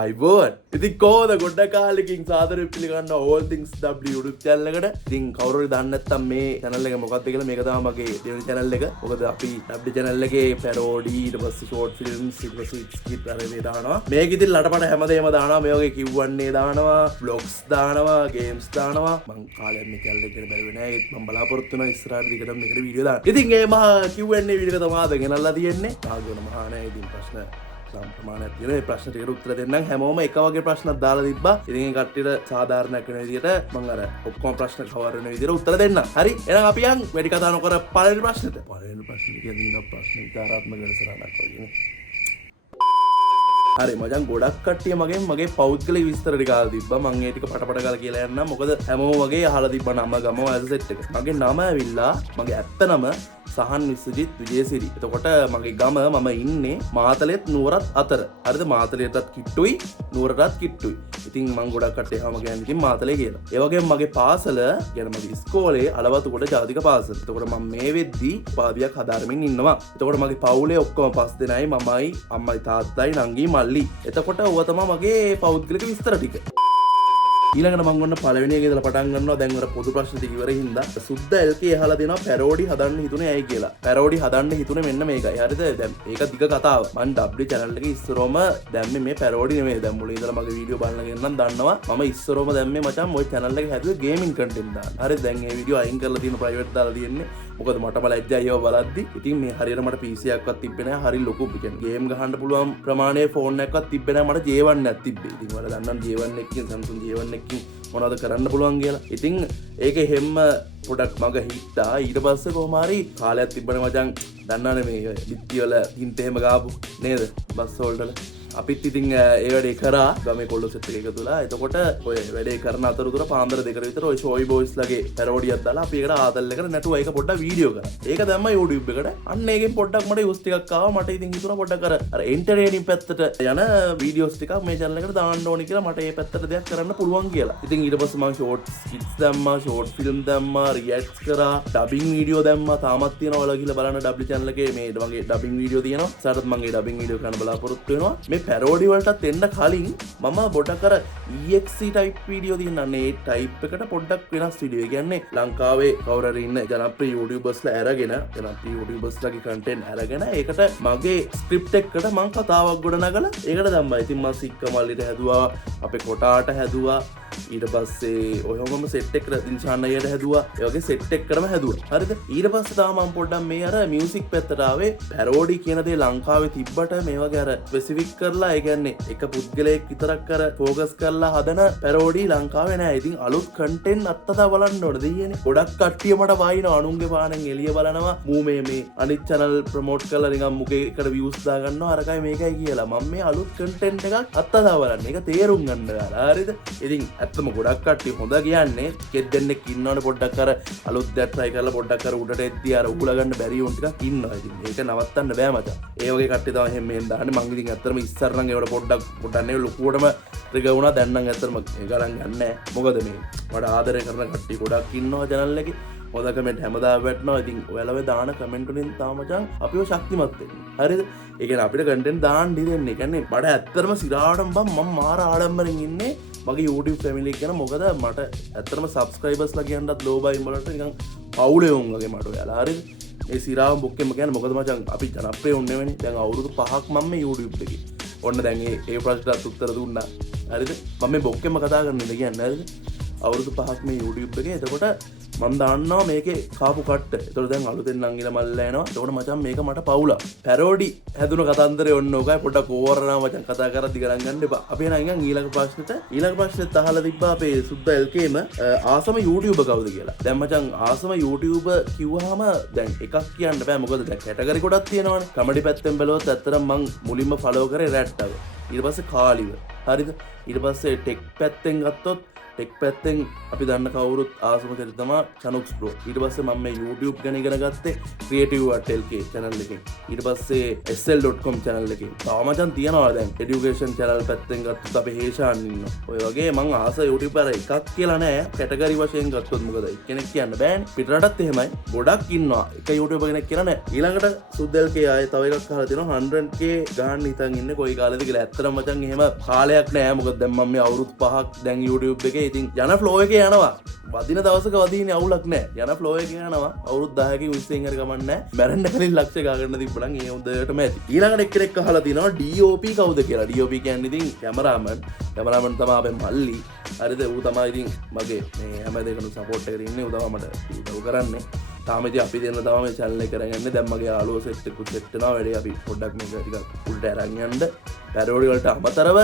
අයිබෝන් ඉතින් කොහොමද ගොඩක් කාලෙකින් සාදරයෙන් පිළිගන්න all things w YouTube channel එකට. ඉතින් කවුරු හරි දන්නේ නැත්නම් මේ channel එක මොකක්ද කියලා මේක තමයි මගේ දෙවෙනි channel එක. මොකද අපි w channel එකේ parody ඊට පස්සේ short films ඊට පස්සේ skit අර මේ දානවා. මේක ඉතින් ලටපට හැමදේම දානවා. මේ වගේ Q&A දානවා, vlogs දානවා, games දානවා. මං කාලයක් මේ channel එකට බැලුවේ නෑ. ඒත් මම බලාපොරොත්තු වෙනවා ඉස්සරහට දිගටම මේකට වීඩියෝ දාන්න. ඉතින් මේ මහා Q&A වීඩියෝ එක තමයි අද ගෙනල්ලා තියෙන්නේ. ආගොන මහා නෑ ඉතින් ප්‍රශ්න සම්ප්‍රමාණයක් තියෙනවා. මේ ප්‍රශ්න ටිකට උත්තර දෙන්නම්. හැමෝම එක වගේ ප්‍රශ්නක් දාලා තිබ්බා. ඉතින් ඒ කට්ටියට සාධාරණයක් වෙන විදිහට මම අර ඔක්කොම ප්‍රශ්න කවර් වෙන විදිහට උත්තර දෙන්නම්. හරි. එහෙනම් අපි යන් වැඩි කතා නොකර පළවෙනි ප්‍රශ්නෙට. පළවෙනි ප්‍රශ්නේ කියන්නේ ඉන්න ප්‍රශ්න විචාරාත්මක වැඩසටහනක් වගේ. හරි මචං ගොඩක් කට්ටිය මගේ පෞද්ගලික විස්තර ටික අහලා තිබ්බා. මම ඒ ටික පටපට කරලා කියලා යන්නම්. මොකද හැමෝම වගේ අහලා තිබ්බා නම ගම වයස සෙට් එක. මගේ නම ඇවිල්ලා මගේ ඇත්ත නම සහන් විශ්වජිත් විජේසිරි. එතකොට මගේ ගම මම ඉන්නේ මාතලෙත් නුවරත් අතර. හරිද? මාතලෙටත් කිට්ටුයි නුවරටත් කිට්ටුයි. ඉතින් මම ගොඩක් කට්ටිය හැම කියන්නේ ඉතින් මාතලේ කියලා. ඒ වගේම මගේ පාසල කියන්නේ මගේ ඉස්කෝලේ අලවතුගොඩ ජාතික පාසල. එතකොට මම මේ වෙද්දි උපාධියක් හදාරමින් ඉන්නවා. එතකොට මගේ පවුලේ ඔක්කොම 5 දෙනයි මමයි අම්මයි තාත්තයි නංගි මල්ලි. එතකොට ඌව තමයි මගේ පෞද්ගලික විස්තර ටික. ඊළඟට මම ඔන්න පළවෙනි එකේ ඉඳලා පටන් ගන්නවා. දැන් වර පොදු ප්‍රශ්න ටික ඉවර හින්දා සුද්ද LK අහලා දෙනවා පැරෝඩි හදන්න හිතුනේ ඇයි කියලා. පැරෝඩි හදන්න හිතුනේ මෙන්න මේකයි. හරිද? දැන් ඒක දිග කතාව. මම W channel එකේ ඉස්සරෝම දැම්මේ මේ පැරෝඩි නෙමෙයි. දැන් මුලින් ඉඳලා මගේ වීඩියෝ බලන කෙනා නම් දන්නවා. මම ඉස්සරෝම දැම්මේ මචං ওই channel එකේ හැදුවේ ගේමින් content දාන්න. හරිද? දැන් මේ වීඩියෝ අයින් කරලා තියෙන private දාලා තියෙන්නේ. මොකද මටම ලැජ්ජයි ඒව බලද්දි. ඉතින් මේ හරියට මට PC එකක්වත් තිබ්බේ නැහැ. හරි ලොකු ගේම් ගහන්න පුළුවන් ප්‍රමාණයේ ෆෝන් එකක්වත් තිබ්බේ නැහැ. මට J1 එකක් තිබ්බේ. ඉතින් ඔයාලා දන්නම් J1 එකකින් Samsung J1 එකකින් මොනවද කරන්න පුළුවන් කියලා. ඉතින් ඒක හැම පොඩක් මග හිටා. ඊට පස්සේ කොහොම හරි කාලයක් තිබ්බනේ මචං. දන්නවනේ මේ පිටි වල තින්ත එහෙම ගාපු නේද? බස් වලට අපිත් ඉතින් ඒ වැඩේ කරා ගමේ කොල්ලෝ සෙට් එක එකතුලා. එතකොට ඔය වැඩේ කරන අතරතුර පාන්දර දෙකට විතර ඔය ෂෝයි බොයිස් ලගේ පැරෝඩියක් දාලා අපි ඒකට ආතල් එකට නැටුවා. ඒක පොඩ්ඩක් වීඩියෝ කරා. ඒක දැම්ම YouTube එකට. අන්න ඒකෙන් පොඩ්ඩක් මට views ටිකක් ආවා. මට ඉතින් හිතුණා පොඩ්ඩක් අර එන්ටර්ටේනින් පැත්තට යන වීඩියෝස් ටිකක් මේ channel එකට දාන්න ඕනේ කියලා. මට ඒ පැත්තට දෙයක් කරන්න පුළුවන් කියලා. ඉතින් ඊට පස්සේ මම short skits දැම්මා, short film දැම්මා, reacts කරා, dubbing වීඩියෝ දැම්මා. තාමත් තියෙනවා ඔයාලා ගිහලා බලන්න W channel එකේ මේ මගේ dubbing වීඩියෝ තියෙනවා. සාරත් මම ඒ dubbing වීඩියෝ කරන්න බලාපොරොත්තු වෙනවා. මේ පැරෝඩි වලටත් එන්න කලින් මම පොඩ්ඩක් අර EXE type වීඩියෝ තියෙනන්නේ ඒ type එකට පොඩ්ඩක් වෙනස් වීඩියෝ. ඒ කියන්නේ ලංකාවේ කවුරු හරි ඉන්න ජනප්‍රිය YouTubersලා අරගෙන ජනප්‍රිය YouTubersලාගේ content අරගෙන ඒකට මගේ script එකකට මම කතාවක් ගොඩනගලා ඒකට දැම්මා. ඉතින් මම සික්කමල්ලිට හැදුවා, අපේ කොටාට හැදුවා, ඊට පස්සේ ඔයොමම සෙට් එකකට දිල්ෂාන් අයියට හැදුවා. ඒ වගේ සෙට් එකකටම හැදුවා. හරිද? ඊට පස්සේ තමයි මම පොඩ්ඩක් මේ අර මියුසික් පැත්තට ආවේ. පැරෝඩි කියන දේ ලංකාවේ තිබ්බට මේ වගේ අර ස්පෙસિෆික් කරලා ඒ කියන්නේ එක පුද්ගලයෙක් විතරක් කර ෆෝකස් කරලා හදන පැරෝඩි ලංකාවේ නෑ. ඉතින් අලුත් කන්ටෙන්ට් අත්තදා බලන්න ඕනේ දෙයියනේ. ගොඩක් කට්ටිය මට වයින්නවා අනුන්ගේ පානෙන් එළිය බලනවා. මූ මේ අනිත් channel ප්‍රොමෝට් කරලා නිකන් මුගේ එකට views දා ගන්නවා අරකයි මේකයි කියලා. මම මේ අලුත් කන්ටෙන්ට් එකක් අත්තදා බලන්න. ඒක තේරුම් ගන්න ගාලා. හරිද? ඉතින් ඇත්තම ගොඩක් කට්ටිය හොඳ කියන්නේ කෙත් දෙන්නෙක් ඉන්නවනේ පොඩ්ඩක් අර අලුත් දෙයක් try කරලා පොඩ්ඩක් අර උඩට එද්දී අර උකුල ගන්න බැරි උන් ටිකක් ඉන්නවා. ඉතින් ඒක නවත්තන්න බෑ මචං. ඒ වගේ කට්ටිය තමයි එහෙම මෙහෙම දාන්නේ. මං ඉතින් ඇත්තටම ඉස්සර නම් ඒවට පොඩ්ඩක් නේ ලොකුවටම ට්‍රිගර් වුණා. දැන් නම් ඇත්තටම ඒ ගණන් ගන්න නෑ. මොකද මේ මට ආදරය කරන කට්ටිය ගොඩක් ඉන්නවා channel එකේ. හොඳ කමෙන්ට් හැමදාම වැටෙනවා. ඉතින් ඔයාලා ඔය දාන කමෙන්ට් වලින් තාම මචං අපිව ශක්තිමත් වෙන්නේ. හරිද? ඒ කියන්නේ අපිට කන්ටෙන්ට් දාන්න දෙන්නේ. ඒ කියන්නේ මට ඇත්තටම සිරාටම මම මාර ආඩම්බරෙන් ඉන්නේ මගේ YouTube family එක ගැන. මොකද මට ඇත්තටම subscribersලා කියන්නත් low buy වලට නිකන් පවුලේ වුන් වගේ මට ඔයාලා. හරිද? ඒ සිරාව බුක්කෙම කියන්නේ මොකද මචං අපි ජනප්‍රිය වුන්නේ වෙන්නේ. දැන් අවුරුදු 5ක් මම මේ YouTube එකේ. ඔන්න දැන් ඒ ප්‍රශ්නට උත්තර දුන්නා. හරිද? මම මේ බොක්කෙම කතා කරන්නේ කියන්නේ. හරිද? අවුරුදු 5ක් මේ YouTube එකේ. එතකොට මම දාන්නවා මේකේ කාපු කට්ට. එතකොට දැන් අලුතෙන් නංගිලා මල්ලා එනවා. එතකොට මචං මේක මට පවුලා. පැරෝඩි හැදුන කතන්දරේ ඔන්න ඕකයි. පොඩ්ඩක් ඕවරනවා මචං කතා කරද්දි ගණන් ගන්න එපා. අපි එන නිකන් ඊළඟ ප්‍රශ්නෙට අහලා තිබ්බා අපේ සුද්ද LKම ආසම YouTuber කවුද කියලා. දැන් මචං ආසම YouTuber කිව්වහම දැන් එකක් කියන්න බෑ. මොකද දැන් කැටගරි ගොඩක් තියෙනවනේ. කමෙඩි පැත්තෙන් බැලුවොත් ඇත්තටම මං මුලින්ම ෆලෝ කරේ රැට්ටව. ඊට පස්සේ කාලිව. හරිද? ඊට පස්සේ ටෙක් පැත්තෙන් ගත්තොත් ටෙක් පැත්තෙන් අපි දන්න කවුරුත් ආසම කෙනෙක් තමයි චනුක්ස් බ්‍රෝ. ඊට පස්සේ මම මේ YouTube ගැන ඉගෙන ගත්තේ creative.lk channel එකෙන්. ඊට පස්සේ sl.com channel එකෙන්. තාම මචං තියනවා දැන් education channel පැත්තෙන් ගත්තොත් අපි හේෂාන් ඉන්නවා. ඔය වගේ මං ආස YouTuber එකක් කියලා නෑ. කැටගරි වශයෙන් ගත්තොත් මොකද කෙනෙක් කියන්න බෑනේ. පිටරටත් එහෙමයි. ගොඩක් ඉන්නවා. එක YouTuber කෙනෙක් කියලා නෑ. ඊළඟට සුද්දල්ක ආයේ තව එකක් අහලා තියෙනවා 100k ගාන්න හිතන් ඉන්නේ කොයි කාලෙද කියලා. ඇත්තටම මචං එහෙම කාලයක් නෑ. මොකද දැන් මම මේ අවුරුදු 5ක් දැන් YouTube එකේ ඉතින් යන ෆ්ලෝ එකේ යනවා. වදින දවසක වදින්නේ අවුලක් නෑ. යන ෆ්ලෝ එකේ යනවා. අවුරුදු 10කින් 20කින් හරි කමක් නෑ. මැරෙන්න කලින් ලක්ෂ ගාගන්න තිබ්බනම් ඒ හොඳටම ඇති. ඊළඟට එක්කෙනෙක් අහලා තියෙනවා DOP කවුද කියලා. DOP කියන්නේ ඉතින් කැමරාමන් තමයි අපේ මල්ලි. හරිද? ඌ තමයි ඉතින් මගේ මේ හැම දෙයකම සපෝට් එකට ඉන්නේ. ඌ තමයි මට උදව් කරන්නේ. තාම ඉතින් අපි දෙන්න තමයි මේ channel එක කරගෙන යන්නේ. දැන් මගේ යාළුවෝ සෙට් එකකුත් සෙට් වෙනවා. වැඩි අපි පොඩ්ඩක් මේක ටිකක් උල්ට අරන් යන්න. පැරෝඩි වලට අමතරව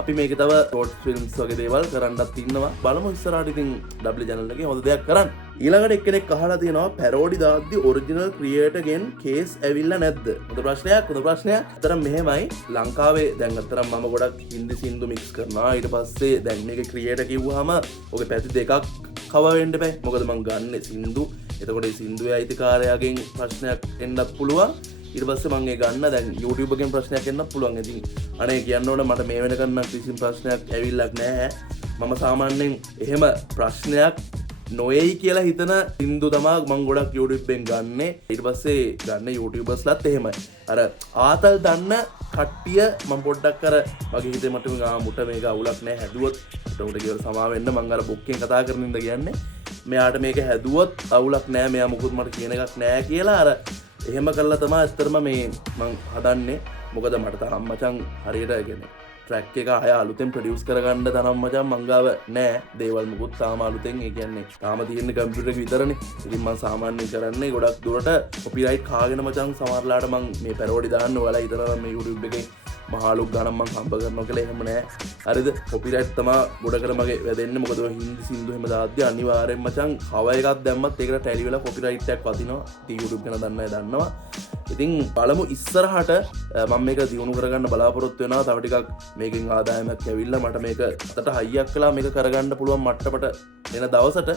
අපි මේකේ තව ෂෝට් ෆිල්ම්ස් වගේ දේවල් කරන්නත් ඉන්නවා. බලමු ඉස්සරහට ඉතින් W channel එකේ හොඳ දෙයක් කරන්න. ඊළඟට එක්කෙනෙක් අහලා තියෙනවා පැරෝඩි දාද්දි ඔරිජිනල් ක්‍රියේටර් ගෙන් කේස් ඇවිල්ලා නැද්ද? හොඳ ප්‍රශ්නයක්. අතරම මෙහෙමයි ලංකාවේ දැන් අතරම මම ගොඩක් හින්දි සින්දු මික්ස් කරනවා. ඊට පස්සේ දැන් මේකේ ක්‍රියේටර් කිව්වහම ඔගේ පැති දෙකක් කව වෙන්න බෑ. මොකද මං ගන්න සින්දු. එතකොට මේ සින්දුවේ අයිතිකාරයාගෙන් ප්‍රශ්නයක් එන්නත් පුළුවන්. ඊට පස්සේ මම ඒ ගන්න දැන් YouTube එකෙන් ප්‍රශ්නයක් එන්නත් පුළුවන්. ඉතින් අනේ කියන්න ඕන මට මේ වෙනකන් නම් කිසිම ප්‍රශ්නයක් ඇවිල්ලක් නැහැ. මම සාමාන්‍යයෙන් එහෙම ප්‍රශ්නයක් නොයයි කියලා හිතන සින්දු තමා මං ගොඩක් YouTube එකෙන් ගන්නෙ. ඊට පස්සේ ගන්න YouTubersලත් එහෙමයි. අර ආතල් දන්න කට්ටිය මම පොඩ්ඩක් අර මගේ හිතේ මට මුට මේක අවුලක් නැහැ හැදුවොත් උට කියලා සමා වෙන්න මං අර බොක්කෙන් කතා කරන ඉඳ කියන්නේ. මෙයාට මේක හැදුවොත් අවුලක් නැහැ. මෙයා මුකුත් මට කියන එකක් නැහැ කියලා අර එහෙම කරලා තමයි ඇත්තටම මේ මං හදන්නේ. මොකද මට තරම් මචං හරියට කියන්නේ ට්‍රැක් එක ආය අලුතෙන් ප්‍රොඩියුස් කරගන්න තරම් මචං මංගාව නෑ. දේවල් මුකුත් තාම අලුතෙන් ඒ කියන්නේ තාම තියෙන්නේ කම්පියුටර් එක විතරනේ. ඉතින් මං සාමාන්‍යයෙන් කරන්නේ ගොඩක් දුරට කොපිරයිට් කාගෙන මචං සමහරලාට මං මේ පැරෝඩි දාන්න ඔයාලා හිතනවා මේ YouTube එකේ මහලුක් ගණන් මං හම්බ කරනවා කියලා එහෙම නෑ. හරිද? කොපිරයිට් තමයි ගොඩකට මගේ වැදෙන්නේ. මොකද ඔය හින්දි සින්දු එහෙම දාද්දී අනිවාර්යෙන් මචං කව එකක් දැම්මත් ඒකට ටැලි වෙලා කොපිරයිට් එකක් වදිනවා. ඉතින් YouTube ගැන දන්න අය දන්නවා. ඉතින් බලමු ඉස්සරහට මම මේක දියුණු කරගන්න බලාපොරොත්තු වෙනවා. තව ටිකක් මේකෙන් ආදායමක් ඇවිල්ලා මට මේක අතට හයියක් කළා මේක කරගන්න පුළුවන් මට්ටමට එන දවසට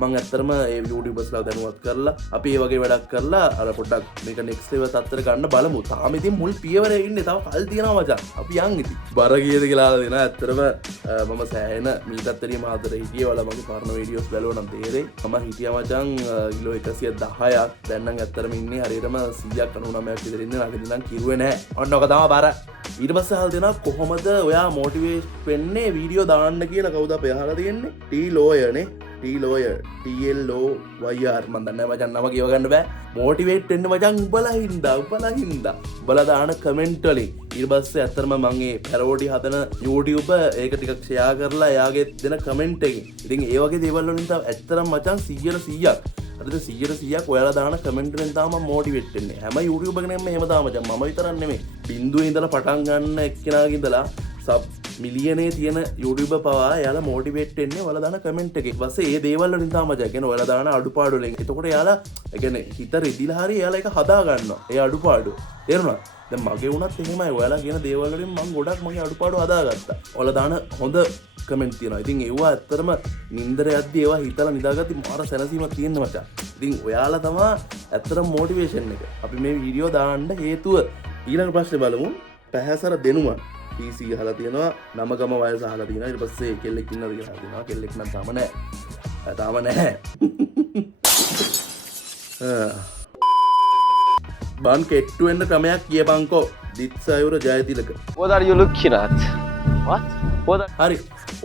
මම ඇත්තටම ඒ YouTubersලා දැනුවත් කරලා අපි ඒ වගේ වැඩක් කරලා අර පොඩ්ඩක් මේක next level තත්ත්වයට ගන්න බලමු. තාම ඉතින් මුල් පියවරේ ඉන්නේ. තව කල් තියෙනවා මචං. අපි යන් ඉතින්. බර කීයද කියලා දෙන ඇත්තටම මම සෑහෙන මීටත් වැඩිය මාතර හිටියේ වල මගේ පරණ වීඩියෝස් බලුවා නම් තේරෙයි. මම හිටියා මචං කිලෝ 110ක්. දැන් නම් ඇත්තටම ඉන්නේ හරියටම 100ක් 99ක් විතර ඉන්නේ. නැගිටින්න නම් කිරුවේ නැහැ. ඔන්න ඔක තමයි බර. ඊට පස්සේ අහලා දෙනවා කොහොමද ඔයා මොටිවේට් වෙන්නේ වීඩියෝ දාන්න කියලා. කවුද අපේ අහලා තියෙන්නේ? T-Lawyer නේ. T-Lawyer TLOYR මන් දන්නේ නැහැ මචං නම කියව ගන්න බෑ. මොටිවේට් වෙන්න මචං උඹලා හින්දා. උඹලා දාන කමෙන්ට් වලින්. ඊට පස්සේ ඇත්තටම මම මේ පැරෝඩි හදන YouTube ඒක ටිකක් ෂෙයා කරලා එයාගේ දෙන කමෙන්ට් එකෙන්. ඉතින් ඒ වගේ දේවල් වලින් තමයි ඇත්තටම මචං 100%ක් හරිද 100%ක් ඔයාලා දාන කමෙන්ට් වලින් තමයි මම මොටිවේට් වෙන්නේ. හැම YouTube එකකම එහෙම තමයි මචං. මම විතරක් නෙමෙයි. බින්දුවේ ඉඳලා පටන් ගන්න එක්කෙනාගේ ඉඳලා සබ් මිලියනේ තියෙන YouTuber පවා එයාලා මොටිවේට් වෙන්නේ ඔයාලා දාන කමෙන්ට් එකේ. ඊපස්සේ ඒ දේවල් වලින් තමයි මචං. කියන්නේ ඔයාලා දාන අඩුපාඩු වලින්. එතකොට එයාලා ඒ කියන්නේ හිත රෙදිලා හරි එයාලා ඒක හදා ගන්නවා. ඒ අඩුපාඩු. තේරුණා? දැන් මගේ වුණත් එහෙමයි. ඔයාලා කියන දේවල් වලින් මම ගොඩක් මගේ අඩුපාඩු හදාගත්තා. ඔයාලා දාන හොඳ කමෙන්ට් තියෙනවා. ඉතින් ඒවා ඇත්තටම නින්දර යද්දි ඒවා හිතලා නිදාගatti මාර සැනසීමක් තියෙන මචං. ඉතින් ඔයාලා තමයි ඇත්තටම මොටිවේෂන් එක. අපි මේ වීඩියෝ දාන්න හේතුව. ඊළඟ ප්‍රශ්නේ බලමු. පැහැසර දෙනුම PC අහලා තියෙනවා. නම ගම වයස අහලා තියෙනවා. ඊට පස්සේ කෙල්ලෙක් ඉන්නවද කියලා අහලා තියෙනවා. කෙල්ලෙක් නම් තාම නැහැ. තාම නැහැ. බන් කෙට්ටු වෙන්න ක්‍රමයක් කියපන්කෝ. දිත්සයුර Jayathilaka. What are you looking at? What? හරි.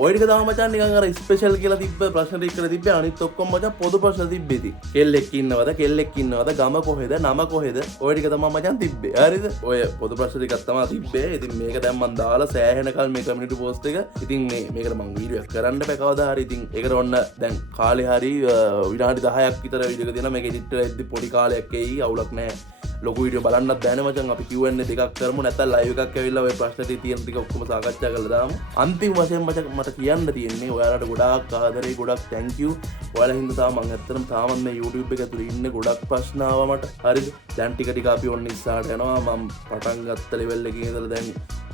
ඔය ටික තමයි මචං නිකන් අර ස්පෙෂල් කියලා තිබ්බ ප්‍රශ්න ටික කියලා තිබ්බේ. අනිත් ඔක්කොම මචං පොදු ප්‍රශ්න තිබ්බේ ඉතින්. කෙල්ලෙක් ඉන්නවද? ගම කොහෙද? නම කොහෙද? ඔය ටික තමයි මචං තිබ්බේ. හරිද? ඔය පොදු ප්‍රශ්න ටිකක් තමයි තිබ්බේ. ඉතින් මේක දැන් මම දාලා සෑහෙනකල් මේ කමියුනිටි පෝස්ට් එක. ඉතින් මේකට මම වීඩියෝ එකක් කරන්න බෑ කවදා හරි. ඉතින් ඒකට ඔන්න දැන් කාලේ හරි විනාඩි 10ක් විතර වීඩියෝ එක දෙනවා. මේක එඩිට් කරලා ඉද්දි පොඩි කාලයක් එයි. අවුලක් නැහැ. ලොකු වීඩියෝ බලන්නත් බෑනේ මචං. අපි Q&A දෙකක් කරමු. නැත්නම් ලයිව් එකක් ඇවිල්ලා ඔය ප්‍රශ්න ටික තියෙන ටික ඔක්කොම සාකච්ඡා කරලා දාමු. අන්තිම වශයෙන් මචං මට කියන්න තියෙන්නේ ඔයාලට ගොඩාක් ආදරේ ගොඩක් thank you. ඔයාලා හින්දා තාම මම ඇත්තටම තාමත් මේ YouTube එක ඇතුලේ ඉන්නේ. ගොඩක් ප්‍රශ්න ආවා මට. හරිද? දැන් ටික ටික අපි ඔන්න ඉස්සරහට යනවා. මම පටන් ගත්ත ලෙවල් එකේ ඉඳලා දැන්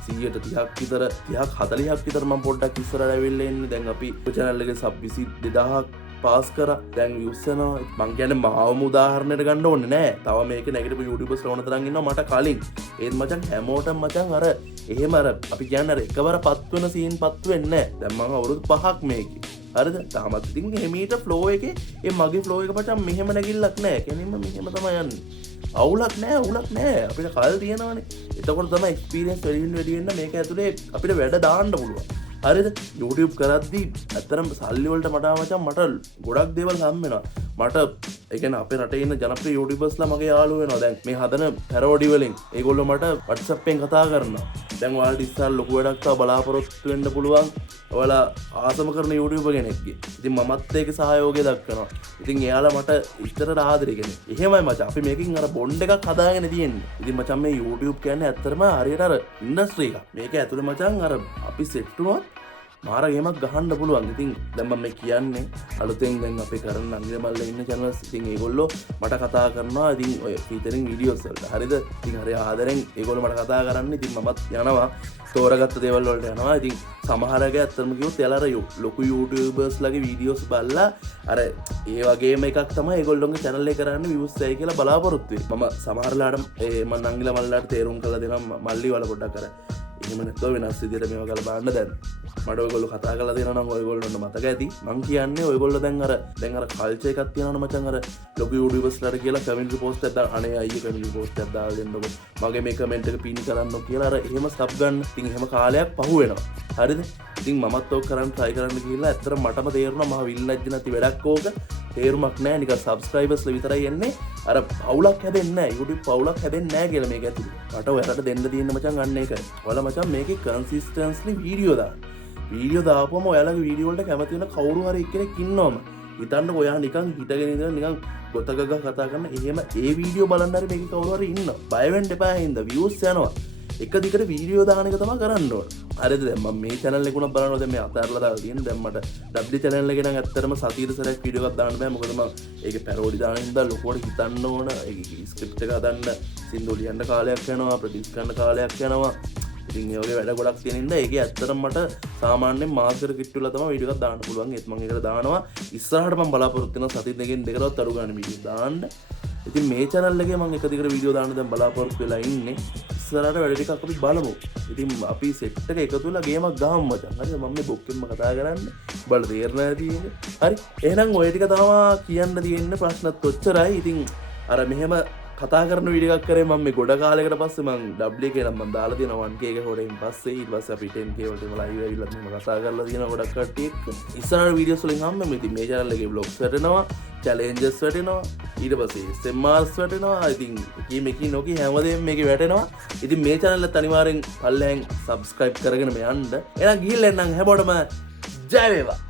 130ක් විතර 30ක් 40ක් විතර මම පොඩ්ඩක් ඉස්සරහට ඇවිල්ලා ඉන්නේ. දැන් අපි channel එකේ sub 22000ක් පාස් කරා. දැන් views යනවා. මං කියන්නේ මාවම උදාහරණයට ගන්න ඕනේ නෑ. තව මේක නැගිටපු YouTubers ඕන තරම් ඉන්නවා මට කලින්. ඒත් මචං හැමෝටම මචං අර එහෙම අර අපි කියන්නේ අර එකවර පත් වෙන සීන් පත් වෙන්නේ නෑ. දැන් මම අවුරුදු 5ක් මේකේ. හරිද? තාමත් ඉතින් එමීට ෆ්ලෝ එකේ ඒ මගේ ෆ්ලෝ එක මචං මෙහෙම නැගිල්ලක් නෑ. කෙනෙක්ම මෙහෙම තමයි යන්නේ. අවුලක් නෑ අපිට කල් තියෙනවානේ. එතකොට තමයි එක්ස්පීරියන්ස් වැඩි වෙන්න මේක ඇතුලේ අපිට වැඩ දාන්න පුළුවන්. හරිද? YouTube කරද්දී ඇත්තටම සල්ලි වලට මට ගොඩක් දේවල් හම් වෙනවා. මට ඒ කියන්නේ අපේ රටේ ඉන්න ජනප්‍රිය YouTubersලා මගේ යාළුවෝ වෙනවා. දැන් මේ හදන පැරෝඩි වලින් ඒගොල්ලෝ මට WhatsApp එකෙන් කතා කරනවා. දැන් ඔයාලට ඉස්සර ලොකු වැඩක් තව බලාපොරොත්තු වෙන්න පුළුවන්. ඔයාලා ආසම කරන YouTuber කෙනෙක්ගේ. ඉතින් මමත් ඒක සහයෝගය දක්වනවා. ඉතින් එයාලා මට ඉතරට ආදරේ කෙනෙක්. එහෙමයි මචං. අපි මේකෙන් අර බොන්ඩ් එකක් හදාගෙන තියෙන්නේ. ඉතින් මචං මේ YouTube කියන්නේ ඇත්තටම හරියට අර ඉන්ඩස්ට්‍රි එකක්. මේක ඇතුලේ මචං අර අපි සෙට් වුණොත් මාර ගේමක් ගහන්න පුළුවන්. ඉතින් දැන් මම මේ කියන්නේ අලුතෙන් දැන් අපේ කරන අංගිර මල්ල ඉන්න channels ඉතින් ඒගොල්ලෝ මට කතා කරනවා. ඉතින් ඔය ෆීචරින් වීඩියෝස් වලට. හරිද? ඉතින් හරි ආදරෙන් ඒගොල්ලෝ මට කතා කරන්නේ. ඉතින් මමත් යනවා. තෝරගත්ත දේවල් වලට යනවා. ඉතින් සමහර අය ඇත්තටම කිව්වොත් එයාලා අර ලොකු YouTubers ලගේ වීඩියෝස් බලලා අර ඒ වගේම එකක් තමයි ඒගොල්ලෝගේ channel එක කරන්නේ views ඇයි කියලා බලාපොරොත්තු වෙන්නේ. මම සමහරලාට මම අංගිර මල්ලාට තේරුම් කරලා දෙනවා මල්ලි වල පොඩ්ඩක් අර එහෙම නැත්නම් වෙනස් විදියට මේවා කරලා බලන්න දැන්. මට ඔයගොල්ලෝ කතා කරලා දෙනවා නම් ඔයගොල්ලොන්ට මතක ඇති. මං කියන්නේ ඔයගොල්ලෝ දැන් අර කල්චර් එකක් තියෙනවනේ මචං අර ලොකු YouTubersලාට කියලා කමෙන්ට් පෝස්ට් එකක් දාන්න. අනේ අයියේ කමෙන්ට් පෝස්ට් එකක් දාලා දෙන්නකො. මගේ මේ කමෙන්ට් එක පින් කරන්නකො කියලා අර එහෙම සබ් ගන්න. ඉතින් එහෙම කාලයක් පහු වෙනවා. හරිද? ඉතින් මමත් ඔක් කරන්න try කරන්න ගිහිල්ලා ඇත්තටම මටම තේරුණා මහ විල්ලජ්ජ නැති වැඩක් ඕක. තේරුමක් නැහැ. නිකන් subscribersලා විතරයි එන්නේ. අර පවුලක් හැදෙන්නේ නැහැ. YouTube පවුලක් හැදෙන්නේ නැහැ කියලා මේක ඇතුලේ. මට ඔයාලට දෙන්න තියෙන මචං අන්න ඒකයි. ඔයාලා මචං මේකේ consistency වීඩියෝ දාන්න. වීඩියෝ දාපුවම ඔයාලගේ වීඩියෝ වලට කැමති වෙන කවුරු හරි එක්කෙනෙක් ඉන්නවම හිතන්නකො ඔයා නිකන් හිටගෙන ඉඳලා නිකන් ගොතගග කතා කරන එහෙම ඒ වීඩියෝ බලන්න හරි මේකේ කවුරු හරි ඉන්නවා. බය වෙන්න එපා හින්දා views යනවා. එක දිගට වීඩියෝ දාන එක තමයි කරන්න ඕන. හරිද? දැන් මම මේ channel එක උනත් බලනවා. දැන් මේ අතහැරලා දාලා තියෙන. දැන් මට W channel එකේ නම් ඇත්තටම සතියට සැරයක් වීඩියෝ එකක් දාන්න බෑ. මොකද මම ඒකේ පැරෝඩි දාන හින්දා ලොකුවට හිතන්න ඕන. ඒකේ ස්ක්‍රිප්ට් එක හදන්න සින්දු ලියන්න කාලයක් යනවා. ප්‍රොඩියුස් කරන්න කාලයක් යනවා. ඉතින් ඒ වගේ වැඩ ගොඩක් තියෙන හින්දා ඒකේ ඇත්තටම මට සාමාන්‍යයෙන් මාසෙකට කිට්ටුලා තමයි වීඩියෝ එකක් දාන්න පුළුවන්. ඒත් මම ඒකට දානවා. ඉස්සරහට මම බලාපොරොත්තු වෙනවා සති දෙකෙන් දෙකටවත් අඩු ගන්න වීඩියෝ දාන්න. ඉතින් මේ channel එකේ මම එක දිගට වීඩියෝ දාන්න දැන් බලාපොරොත්තු වෙලා ඉන්නේ. ඉස්සරහට වැඩ ටිකක් අපි බලමු. ඉතින් අපි සෙට් එක එකතු වෙලා ගේමක් ගහමු මචං. හරිද? මම මේ බොක්කෙන්ම කතා කරන්නේ. බලලා තේරෙනවා තියෙන්නේ. හරි. එහෙනම් ඔය ටික තමයි කියන්න තියෙන්නේ. ප්‍රශ්නත් ඔච්චරයි. ඉතින් අර මෙහෙම කතා කරන වීඩියෝ එකක් කරේ මම මේ ගොඩ කාලයකට පස්සේ මම W එක නම් මම දාලා තියෙනවා 1K එක හොරෙන් පස්සේ ඊට පස්සේ අපි 10K වලට මම ලයිව් ඇවිල්ලා මෙහෙම කතා කරලා තියෙනවා ගොඩක් කට්ටිය එක්ක. ඉස්සරහට වීඩියෝස් වලින් හම්බෙමු. ඉතින් මේ channel එකේ vlogs වැටෙනවා, challenges වැටෙනවා, ඊට පස්සේ SMRs වැටෙනවා. ඉතින් එකී නොකී හැමදේම මේකේ වැටෙනවා. ඉතින් මේ channel එකත් අනිවාර්යෙන් පල්ලෙන් subscribe කරගෙන යන්න. එහෙනම් ගිහිල්ලා එන්නම් හැමෝටම ජය වේවා.